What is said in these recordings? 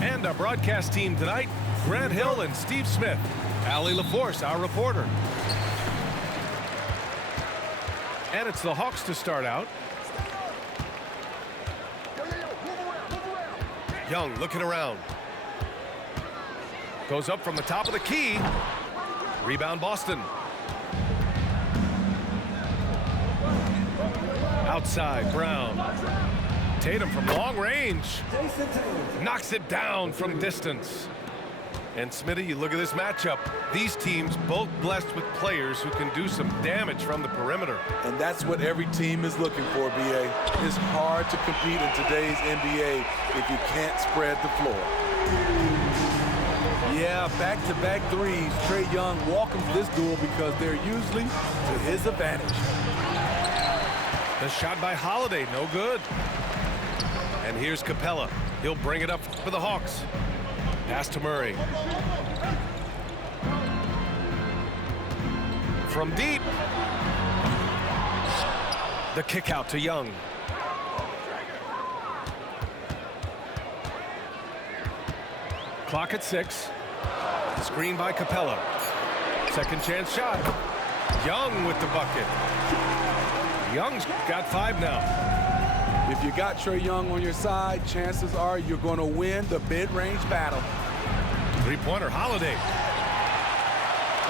And our broadcast team tonight, Grant Hill and Steve Smith. Allie LaForce, our reporter. And it's the Hawks to start out. Young looking around. Goes up from the top of the key. Rebound Boston. Outside, Brown. Tatum from long range. Knocks it down from distance. And Smitty, you look at this matchup. These teams both blessed with players who can do some damage from the perimeter. And that's what every team is looking for, B.A. It's hard to compete in today's NBA if you can't spread the floor. Yeah, back-to-back threes. Trae Young welcomes this duel because they're usually to his advantage. The shot by Holiday, no good. And here's Capella. He'll bring it up for the Hawks. Pass to Murray. From deep. The kick out to Young. Clock at 6. Screen by Capella. Second chance shot. Young with the bucket. Young's got 5 now. If you got Trae Young on your side, chances are you're going to win the mid-range battle. Three-pointer, Holiday.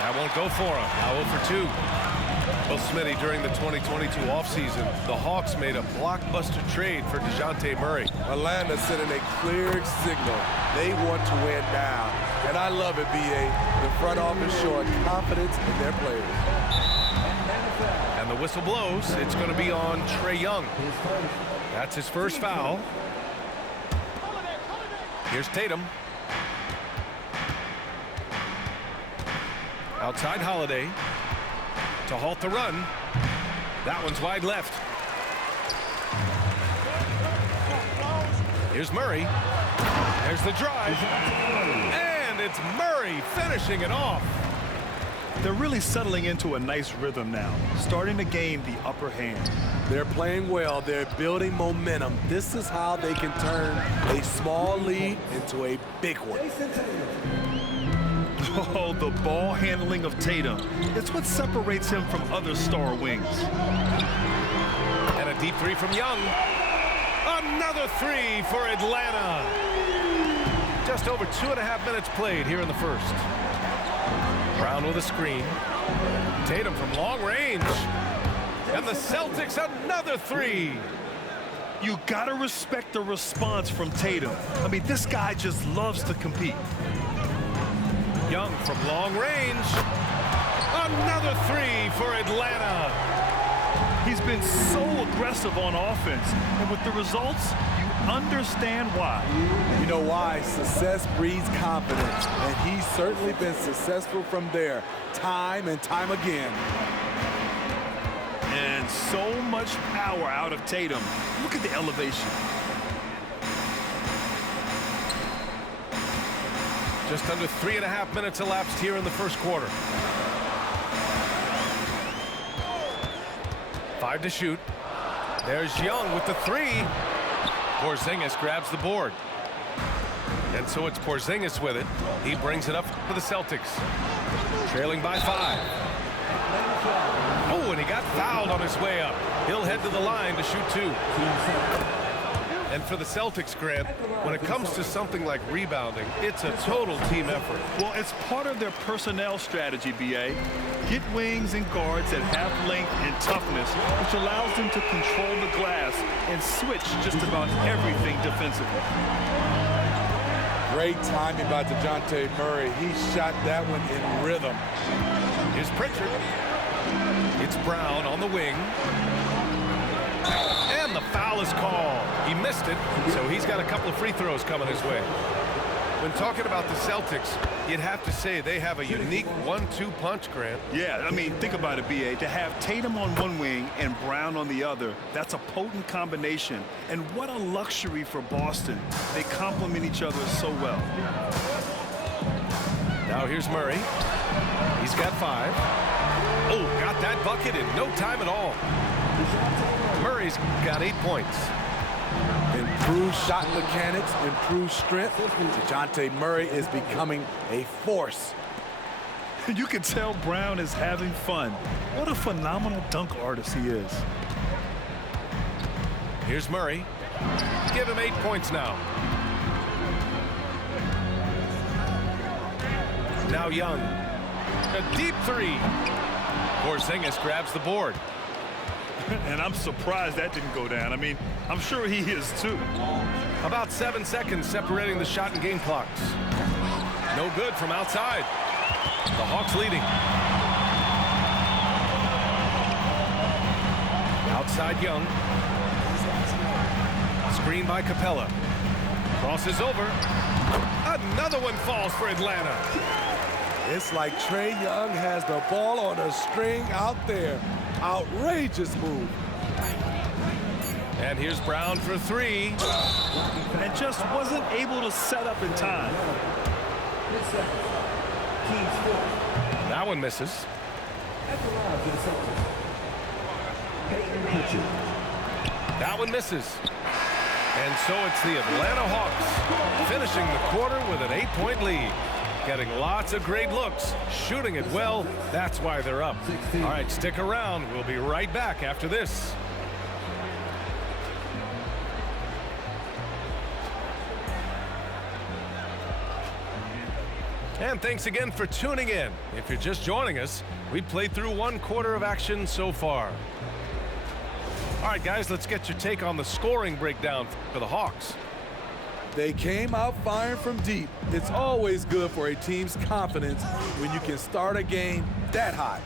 That won't go for him. Now 0 for 2. Well, Smitty, during the 2022 offseason, the Hawks made a blockbuster trade for DeJounte Murray. Atlanta sending a clear signal. They want to win now. And I love it, B.A. The front office showing confidence in their players. And the whistle blows. It's going to be on Trae Young. That's his first foul. Here's Tatum. Outside Holiday to halt the run. That one's wide left. Here's Murray. There's the drive. And it's Murray finishing it off. They're really settling into a nice rhythm now, starting to gain the upper hand. They're playing well. They're building momentum. This is how they can turn a small lead into a big one. Oh, the ball handling of Tatum. It's what separates him from other star wings. And a deep three from Young. Another three for Atlanta. Just over 2.5 minutes played here in the first. Brown with a screen. Tatum from long range. And the Celtics another three. You gotta respect the response from Tatum. I mean, this guy just loves to compete. Young from long range. Another three for Atlanta. He's been so aggressive on offense. And with the results, you understand why. You know why? Success breeds confidence. And he's certainly been successful from there, time and time again. And so much power out of Tatum. Look at the elevation. Just under 3.5 minutes elapsed here in the first quarter. 5 to shoot. There's Young with the three. Porzingis grabs the board. And so it's Porzingis with it. He brings it up for the Celtics. Trailing by 5. Oh, and he got fouled on his way up. He'll head to the line to shoot 2. And for the Celtics, Grant, when it comes to something like rebounding, it's a total team effort. Well, it's part of their personnel strategy, B.A. Get wings and guards that have length and toughness, which allows them to control the glass and switch just about everything defensively. Great timing by DeJounte Murray. He shot that one in rhythm. Here's Pritchard. It's Brown on the wing. And the foul is called. He missed it, so he's got a couple of free throws coming his way. When talking about the Celtics, you'd have to say they have a unique 1-2 punch, Grant. Yeah, I mean, think about it, B.A. To have Tatum on one wing and Brown on the other, that's a potent combination. And what a luxury for Boston. They complement each other so well. Now here's Murray. He's got 5. Oh, got that bucket in no time at all. Murray's got 8 points. Improved shot mechanics, improved strength. DeJounte Murray is becoming a force. You can tell Brown is having fun. What a phenomenal dunk artist he is. Here's Murray. Give him 8 points now. Now Young. A deep three. Porzingis grabs the board. And I'm surprised that didn't go down. I mean, I'm sure he is too. About 7 seconds separating the shot and game clocks. No good from outside. The Hawks leading. Outside Young. Screen by Capella. Crosses over. Another one falls for Atlanta. It's like Trae Young has the ball on a string out there. Outrageous move. And here's Brown for three. And just wasn't able to set up in time. That one misses. That one misses. And so it's the Atlanta Hawks finishing the quarter with an 8-point lead. Getting lots of great looks, shooting it well. That's why they're up. All right, stick around. We'll be right back after this. And thanks again for tuning in. If you're just joining us, we played through 1 quarter of action so far. All right, guys, let's get your take on the scoring breakdown for the Hawks. They came out firing from deep. It's always good for a team's confidence when you can start a game that hot.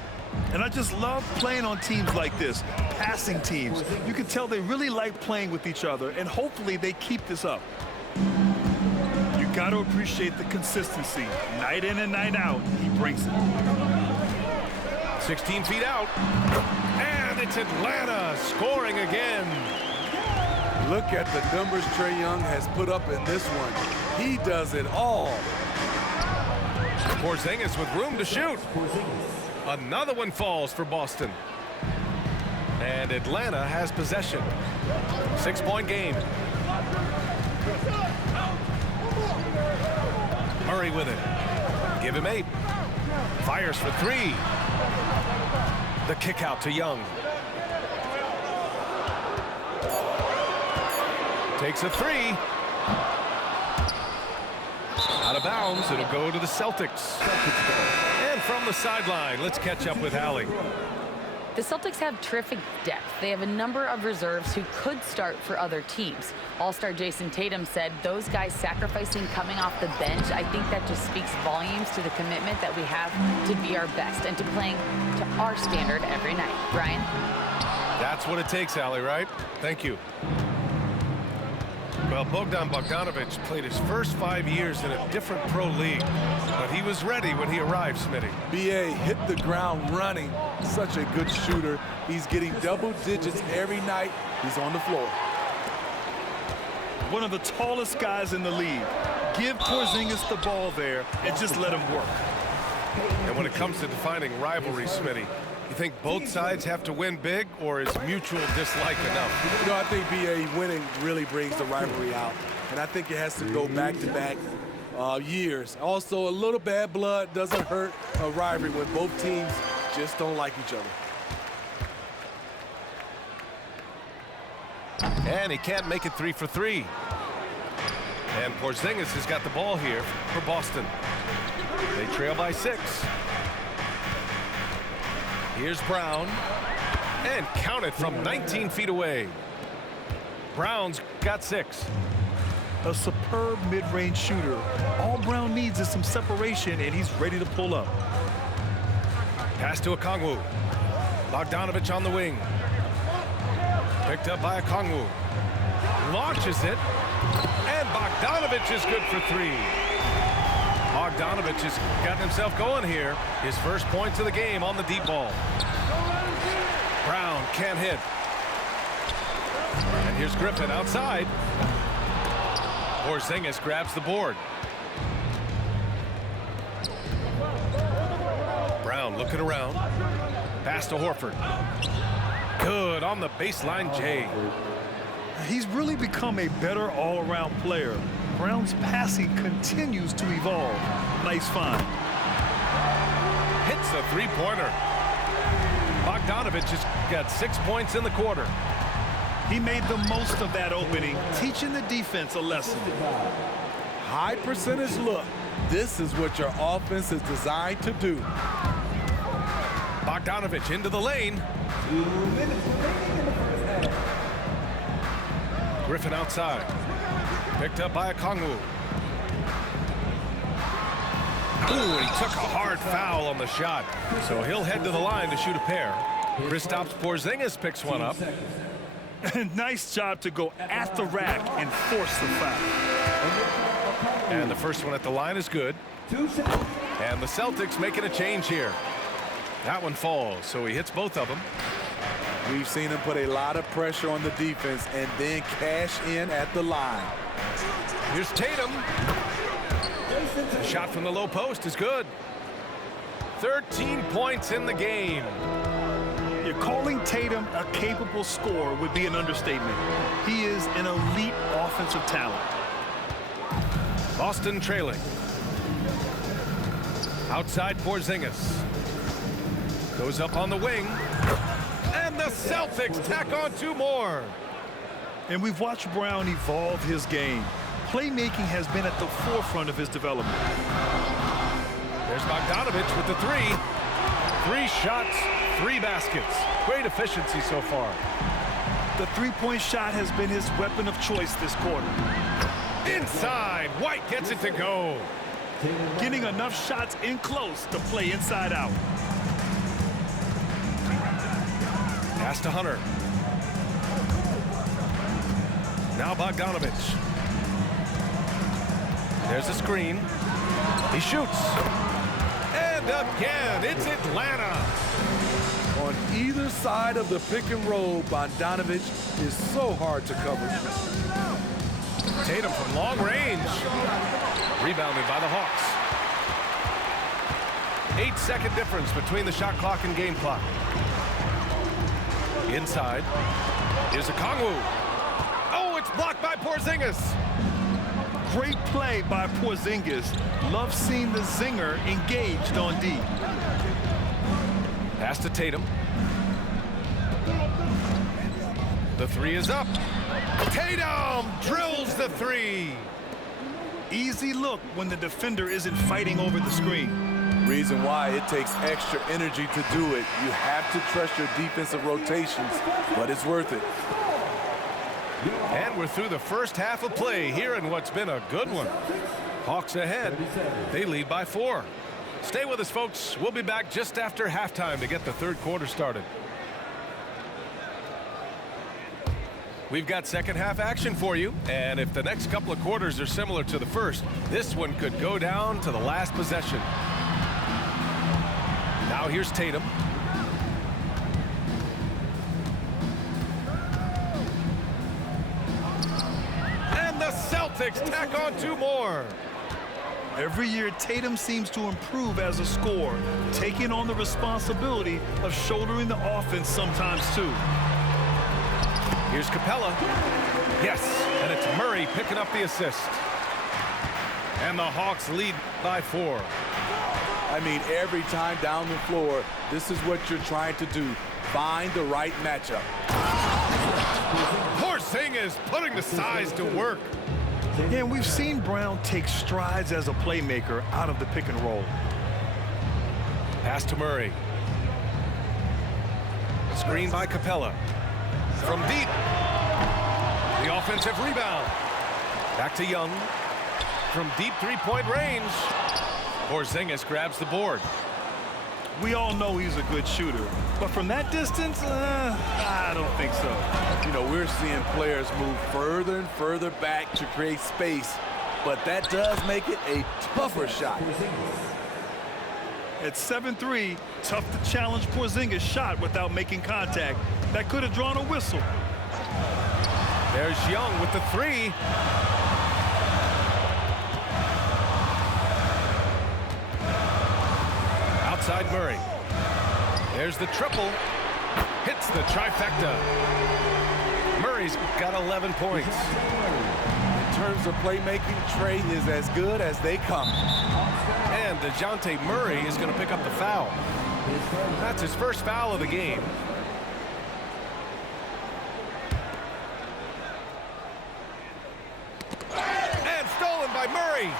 And I just love playing on teams like this, passing teams. You can tell they really like playing with each other, and hopefully they keep this up. You got to appreciate the consistency. Night in and night out, he brings it. 16 feet out. And it's Atlanta scoring again. Look at the numbers Trae Young has put up in this one. He does it all. Porzingis with room to shoot. Another one falls for Boston. And Atlanta has possession. 6-point game. Murray with it. Give him 8. Fires for 3. The kick out to Young. Takes a 3. Out of bounds. It'll go to the Celtics. And from the sideline, let's catch up with Allie. The Celtics have terrific depth. They have a number of reserves who could start for other teams. All-star Jason Tatum said those guys sacrificing coming off the bench, I think that just speaks volumes to the commitment that we have to be our best and to playing to our standard every night. Brian? That's what it takes, Allie, right? Thank you. Well, Bogdan Bogdanovic played his first 5 years in a different pro league, but he was ready when he arrived, Smitty. B.A. hit the ground running. Such a good shooter. He's getting double digits every night. He's on the floor. One of the tallest guys in the league. Give Porzingis the ball there and just let him work. And when it comes to defining rivalry, Smitty, you think both sides have to win big, or is mutual dislike enough? You know, I think B.A. winning really brings the rivalry out. And I think it has to go back-to-back years. Also, a little bad blood doesn't hurt a rivalry when both teams just don't like each other. And he can't make it 3 for 3. And Porzingis has got the ball here for Boston. They trail by 6. Here's Brown. And count it from 19 feet away. Brown's got 6. A superb mid-range shooter. All Brown needs is some separation, and he's ready to pull up. Pass to Okongwu. Bogdanovic on the wing. Picked up by Okongwu. Launches it. And Bogdanovic is good for 3. Bogdanovic has gotten himself going here. His first points of the game on the deep ball. Brown can't hit. And here's Griffin outside. Porzingis grabs the board. Brown looking around. Pass to Horford. Good on the baseline, Jay. He's really become a better all-around player. Brown's passing continues to evolve. Nice find. Hits a three-pointer. Bogdanovich has got 6 points in the quarter. He made the most of that opening, teaching the defense a lesson. High percentage look. This is what your offense is designed to do. Bogdanovich into the lane. Griffin outside. Picked up by Okongwu. Ooh, he took a hard foul on the shot. So he'll head to the line to shoot a pair. Kristaps Porzingis picks one up. Nice job to go at the rack and force the foul. And the first one at the line is good. And the Celtics making a change here. That one falls, so he hits both of them. We've seen him put a lot of pressure on the defense and then cash in at the line. Here's Tatum. The shot from the low post is good. 13 points in the game. You're calling Tatum a capable scorer would be an understatement. He is an elite offensive talent. Boston trailing. Outside Porzingis. Goes up on the wing. And the Celtics tack on 2 more. And we've watched Brown evolve his game. Playmaking has been at the forefront of his development. There's Bogdanovich with the 3. 3 shots, 3 baskets. Great efficiency so far. The three-point shot has been his weapon of choice this quarter. Inside, White gets it to go. Getting enough shots in close to play inside out. Pass to Hunter. Now Bogdanovich. There's a screen. He shoots. And again, it's Atlanta. On either side of the pick and roll, Bogdanovich is so hard to cover. Tatum from long range. Rebounded by the Hawks. 8-second difference between the shot clock and game clock. Inside is Okongwu. Oh, it's blocked by Porzingis. Great play by Porzingis. Love seeing the zinger engaged on D. Pass to Tatum. The 3 is up. Tatum drills the 3. Easy look when the defender isn't fighting over the screen. Reason why it takes extra energy to do it. You have to trust your defensive rotations, but it's worth it. And we're through the first half of play here in what's been a good one. Hawks ahead. They lead by 4. Stay with us, folks. We'll be back just after halftime to get the third quarter started. We've got second half action for you, and if the next couple of quarters are similar to the first, this one could go down to the last possession. Now here's Tatum. And the Celtics tack on 2 more. Every year, Tatum seems to improve as a scorer, taking on the responsibility of shouldering the offense sometimes too. Here's Capella. Yes, and it's Murray picking up the assist. And the Hawks lead by 4. I mean, every time down the floor, this is what you're trying to do. Find the right matchup. Porzingis putting the size to work. Yeah, and we've seen Brown take strides as a playmaker out of the pick and roll. Pass to Murray. Screen by Capella. From deep. The offensive rebound. Back to Young. From deep 3-point range. Porzingis grabs the board. We all know he's a good shooter, but from that distance, I don't think so. You know, we're seeing players move further and further back to create space, but that does make it a tougher shot. At 7'3", tough to challenge Porzingis' shot without making contact. That could have drawn a whistle. There's Young with the 3. Outside Murray. There's the triple. Hits the trifecta. Murray Murray's got 11 points. In terms of playmaking, Trey is as good as they come. And DeJounte Murray is going to pick up the foul. That's his first foul of the game. And stolen by Murray.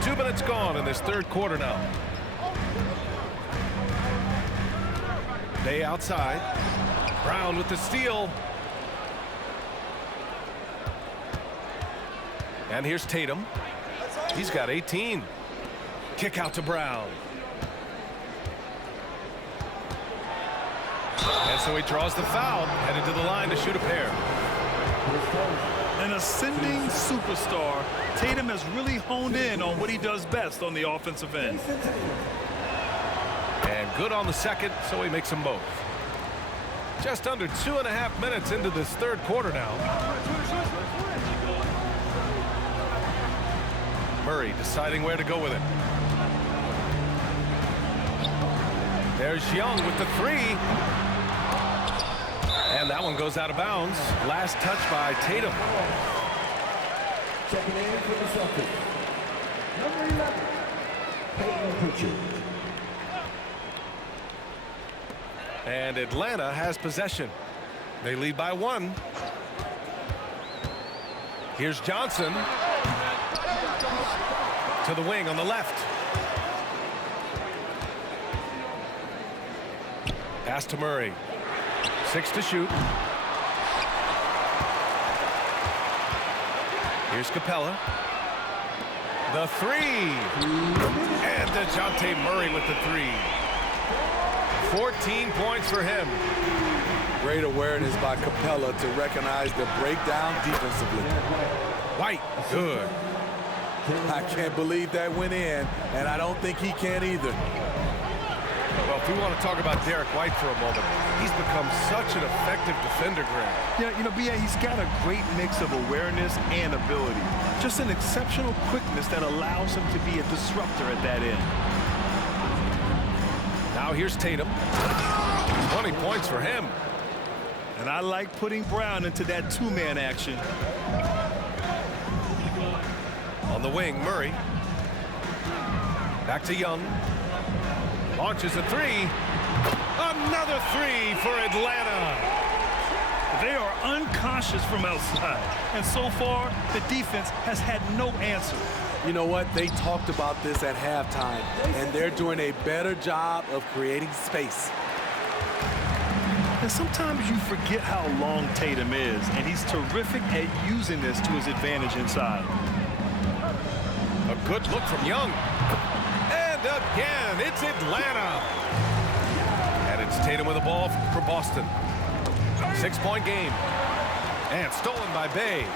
Two minutes gone in this third quarter now. Bay outside. Brown with the steal. And here's Tatum. He's got 18. Kick out to Brown. And so he draws the foul, headed to the line to shoot a pair. An ascending superstar, Tatum has really honed in on what he does best on the offensive end. And good on the second, so he makes them both. Just under 2.5 minutes into this third quarter now. Murray deciding where to go with it. There's Young with the three. And that one goes out of bounds. Last touch by Tatum. Checking in for the Celtics, number 11, Peyton Pritchard. And Atlanta has possession. They lead by 1. Here's Johnson. To the wing on the left. Pass to Murray. 6 to shoot. Here's Capella. The three. And DeJounte Murray with the three. 14 points for him. Great awareness by Capella to recognize the breakdown defensively. White, good. I can't believe that went in, and I don't think he can either. Well, if we want to talk about Derek White for a moment, he's become such an effective defender, Greg. Yeah, you know, B.A., he's got a great mix of awareness and ability. Just an exceptional quickness that allows him to be a disruptor at that end. Now here's Tatum. 20 points for him. And I like putting Brown into that two-man action. On the wing, Murray. Back to Young. Launches a three. Another three for Atlanta. They are uncautious from outside. And so far, the defense has had no answer. You know what? They talked about this at halftime, and they're doing a better job of creating space. And sometimes you forget how long Tatum is, and he's terrific at using this to his advantage inside. A good look from Young. And again, it's Atlanta. And it's Tatum with the ball for Boston. 6-point game. And stolen by Bay.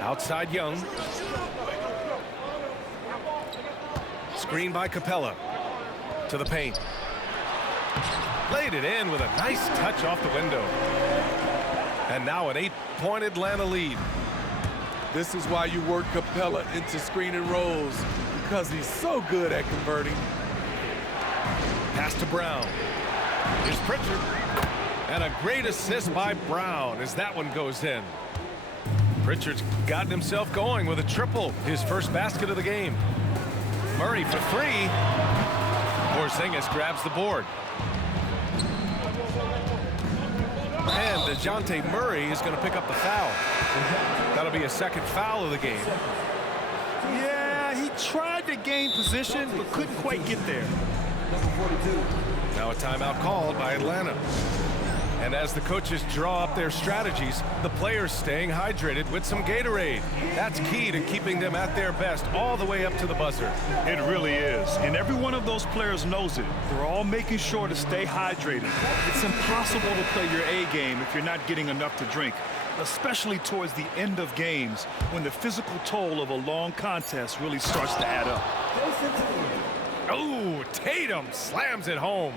Outside Young. Screen by Capella. To the paint. Laid it in with a nice touch off the window. And now an 8-point Atlanta lead. This is why you work Capella into screen and rolls, because he's so good at converting. Pass to Brown. Here's Pritchard. And a great assist by Brown as that one goes in. Pritchard's gotten himself going with a triple, his first basket of the game. Murray for three. Porzingis grabs the board. And DeJounte Murray is going to pick up the foul. That'll be a second foul of the game. Yeah, he tried to gain position, but couldn't quite get there. Now a timeout called by Atlanta. And as the coaches draw up their strategies, the players staying hydrated with some Gatorade. That's key to keeping them at their best all the way up to the buzzer. It really is. And every one of those players knows it. They're all making sure to stay hydrated. It's impossible to play your A game if you're not getting enough to drink, especially towards the end of games when the physical toll of a long contest really starts to add up. Oh, Tatum slams it home.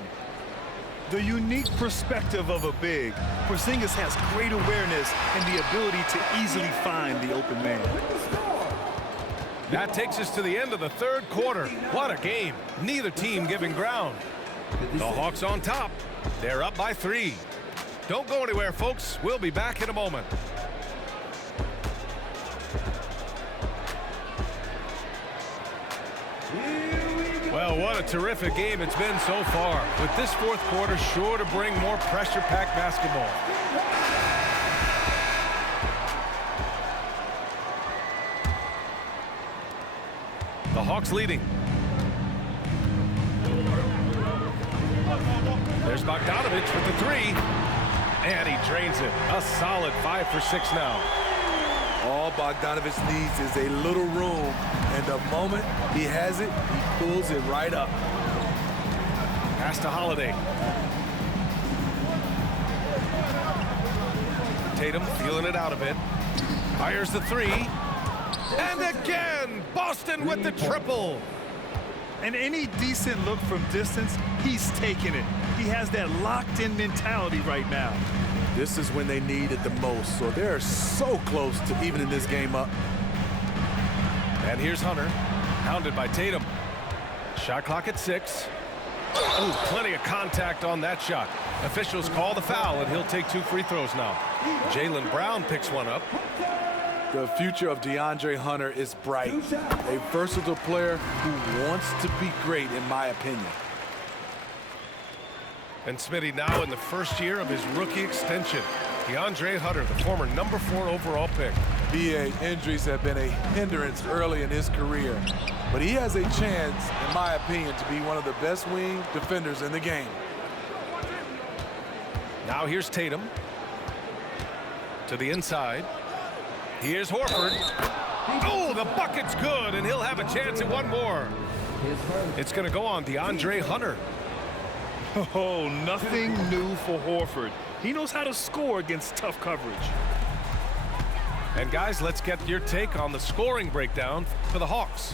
The unique perspective of a big, Porzingis has great awareness and the ability to easily find the open man. That takes us to the end of the third quarter. What a game. Neither team giving ground. The Hawks on top. They're up by 3. Don't go anywhere, folks. We'll be back in a moment. Well, what a terrific game it's been so far. With this fourth quarter sure to bring more pressure-packed basketball. The Hawks leading. There's Bogdanović with the 3. And he drains it. A solid 5 for 6 now. All Bogdanović needs is a little room, and the moment he has it, he pulls it right up. Pass to Holiday. Tatum feeling it out a bit. Fires the 3. And again, Boston with the triple. And any decent look from distance, he's taking it. He has that locked-in mentality right now. This is when they need it the most, so they're so close to evening this game up. And here's Hunter, hounded by Tatum. Shot clock at 6. Oh, plenty of contact on that shot. Officials call the foul, and he'll take 2 free throws now. Jaylen Brown picks one up. The future of DeAndre Hunter is bright. A versatile player who wants to be great, in my opinion. And Smitty now in the first year of his rookie extension. DeAndre Hunter, the former number 4 overall pick. BA, injuries have been a hindrance early in his career, but he has a chance, in my opinion, to be one of the best wing defenders in the game. Now here's Tatum. To the inside. Here's Horford. Oh, the bucket's good, and he'll have a chance at one more. It's going to go on DeAndre Hunter. Oh, nothing new for Horford. He knows how to score against tough coverage. And guys, let's get your take on the scoring breakdown for the Hawks.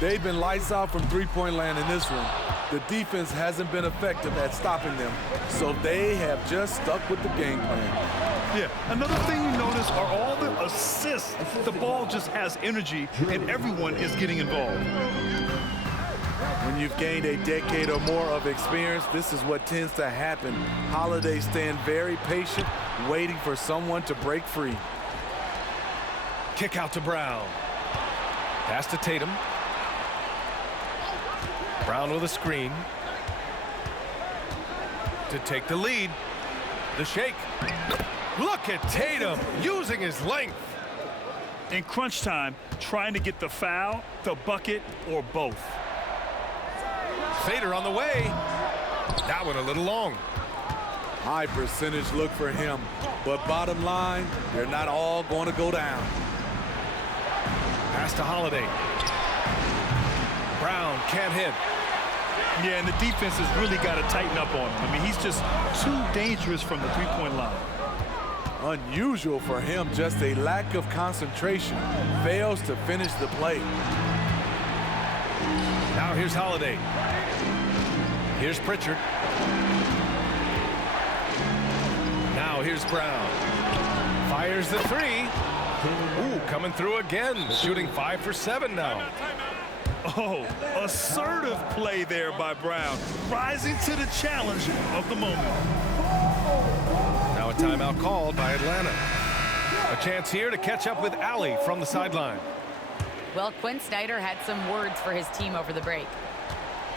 They've been lights out from three-point land in this one. The defense hasn't been effective at stopping them, so they have just stuck with the game plan. Yeah, another thing you notice are all the assists. The ball just has energy, and everyone is getting involved. When you've gained a decade or more of experience, this is what tends to happen. Holiday staying very patient, waiting for someone to break free. Kick out to Brown. Pass to Tatum. Brown with a screen. To take the lead. The shake. Look at Tatum using his length. In crunch time, trying to get the foul, the bucket, or both. Fader on the way. That one a little long. High percentage look for him, but bottom line, they're not all going to go down. Pass to Holiday. Brown can't hit. Yeah, and the defense has really got to tighten up on him. I mean, he's just too dangerous from the three-point line. Unusual for him, just a lack of concentration. Fails to finish the play. Now here's Holiday. Here's Pritchard. Now here's Brown. Fires the 3. Ooh, coming through again. Shooting 5 for 7 now. Oh, assertive play there by Brown. Rising to the challenge of the moment. Now a timeout called by Atlanta. A chance here to catch up with Allie from the sideline. Well, Quinn Snyder had some words for his team over the break.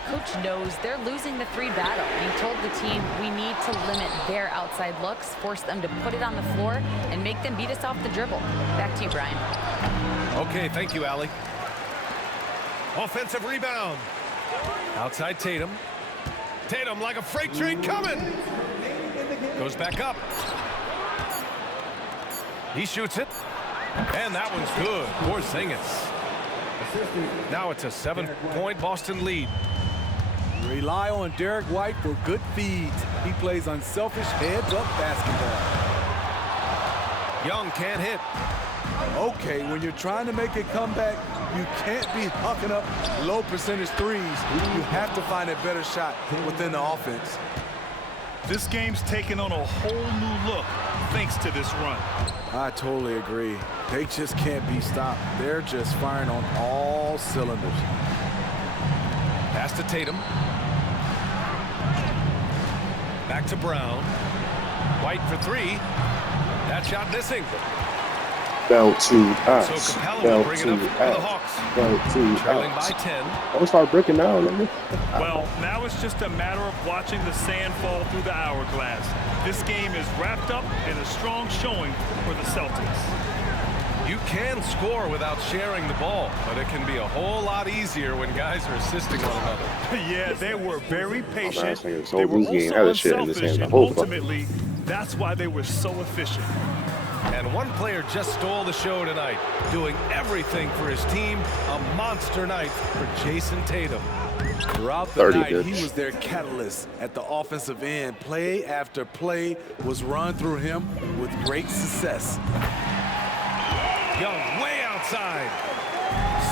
Coach knows they're losing the 3 battle. He told the team, we need to limit their outside looks, force them to put it on the floor, and make them beat us off the dribble. Back to you, Brian. Okay, thank you, Allie. Offensive rebound. Outside Tatum. Tatum like a freight train coming. Goes back up. He shoots it. And that one's good. Porzingis. Now it's a 7-point Boston lead. Rely on Derek White for good feeds. He plays unselfish heads-up basketball. Young can't hit. Okay, when you're trying to make a comeback, you can't be hucking up low percentage threes. You have to find a better shot within the offense. This game's taken on a whole new look thanks to this run. I totally agree. They just can't be stopped. They're just firing on all cylinders. Pass to Tatum. Back to Brown. White for three. That shot missing. Bell to us. So Capella Bell will bring it up to for the us. Hawks. Bell to Trailing us. by 10. Don't start breaking now, nigga. Well, now it's just a matter of watching the sand fall through the hourglass. This game is wrapped up in a strong showing for the Celtics. You can score without sharing the ball, but it can be a whole lot easier when guys are assisting one another. Yeah, they were very patient. niggas They hold were this game, also had that shit in his unselfish, hand the and whole fucking- ultimately, that's why they were so efficient. And one player just stole the show tonight, doing everything for his team. A monster night for Jason Tatum. Throughout the 30, night, bitch. he was their catalyst at the offensive end. Play after play was run through him with great success. Young way outside.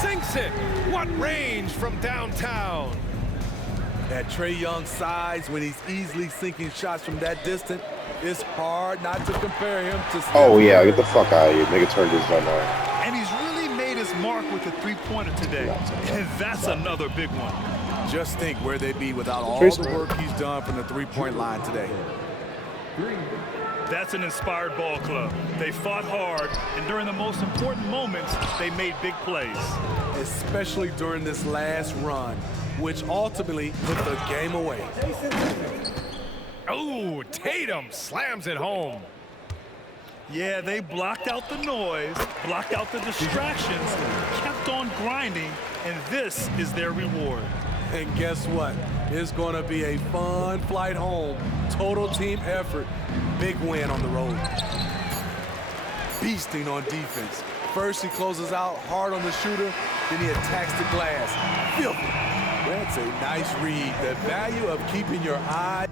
Sinks it. What range from downtown. At Trae Young's size, when he's easily sinking shots from that distance, it's hard not to compare him to Steph Oh, yeah, Curry. get the fuck out of here. Nigga turned this on. And he's really made his mark with the three-pointer today. And that's another big one. Just think where they'd be without all Trace the Man. work he's done from the three-point line today. That's an inspired ball club. They fought hard, and during the most important moments, they made big plays. Especially during this last run, which ultimately put the game away. Oh, Tatum slams it home. Yeah, they blocked out the noise, blocked out the distractions, kept on grinding, and this is their reward. And guess what? It's going to be a fun flight home. Total team effort. Big win on the road. Beasting on defense. First he closes out hard on the shooter, then he attacks the glass. Filthy. That's a nice read. The value of keeping your eye